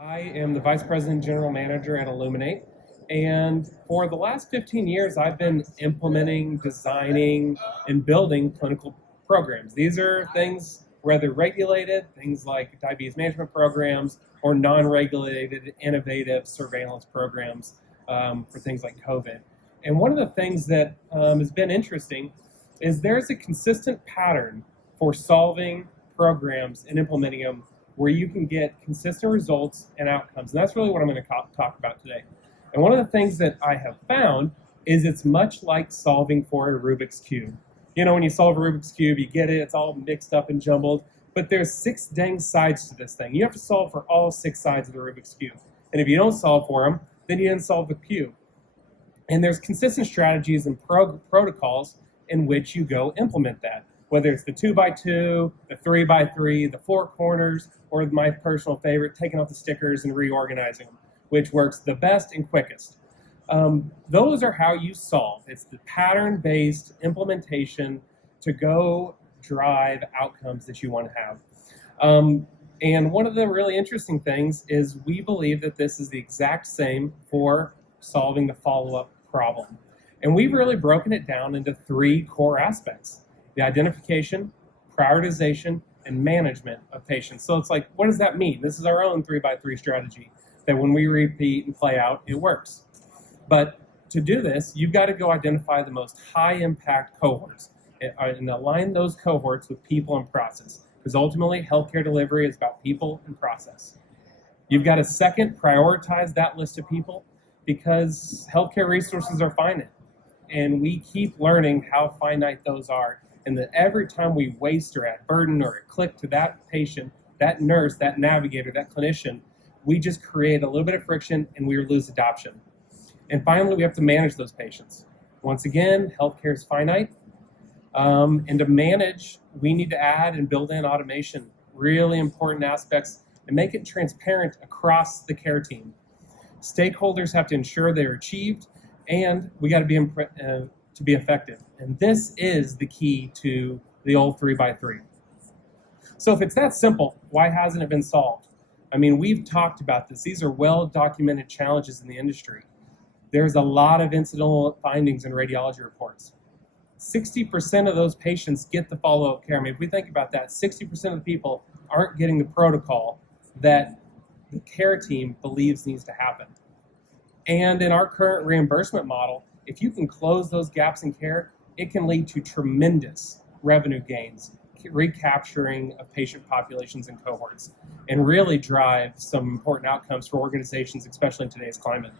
I am the Vice President General Manager at Illuminate. And for the last 15 years, I've been implementing, designing, and building clinical programs. These are things, whether regulated, things like diabetes management programs, or non-regulated, innovative surveillance programs for things like COVID. And one of the things that has been interesting is there's a consistent pattern for solving programs and implementing them where you can get consistent results and outcomes. And that's really what I'm going to talk about today. And one of the things that I have found is it's much like solving for a Rubik's Cube. You know, when you solve a Rubik's Cube, you get it, it's all mixed up and jumbled, but there's 6 dang sides to this thing. You have to solve for all 6 sides of the Rubik's Cube. And if you don't solve for them, then you didn't solve the cube. And there's consistent strategies and protocols in which you go implement that. Whether it's the 2x2, the 3x3, the 4 corners, or my personal favorite, taking off the stickers and reorganizing them, which works the best and quickest. Those are how you solve. It's the pattern-based implementation to go drive outcomes that you want to have. And one of the really interesting things is we believe that this is the exact same for solving the follow-up problem. And we've really broken it down into 3 core aspects: the identification, prioritization, and management of patients. So it's like, what does that mean? This is our own 3x3 strategy that when we repeat and play out, it works. But to do this, you've got to go identify the most high impact cohorts and align those cohorts with people and process. Because ultimately, healthcare delivery is about people and process. You've got to second prioritize that list of people because healthcare resources are finite. And we keep learning how finite those are. And that every time we waste or add burden or a click to that patient, that nurse, that navigator, that clinician, we just create a little bit of friction and we lose adoption. And finally, we have to manage those patients. Once again, healthcare is finite. And to manage, we need to add and build in automation, really important aspects, and make it transparent across the care team. Stakeholders have to ensure they're achieved, and we got to be effective. And this is the key to the old 3x3. So if it's that simple, why hasn't it been solved? I mean, we've talked about this. These are well-documented challenges in the industry. There's a lot of incidental findings in radiology reports. 60% of those patients get the follow-up care. I mean, if we think about that, 60% of the people aren't getting the protocol that the care team believes needs to happen. And in our current reimbursement model, if you can close those gaps in care, it can lead to tremendous revenue gains, recapturing of patient populations and cohorts, and really drive some important outcomes for organizations, especially in today's climate.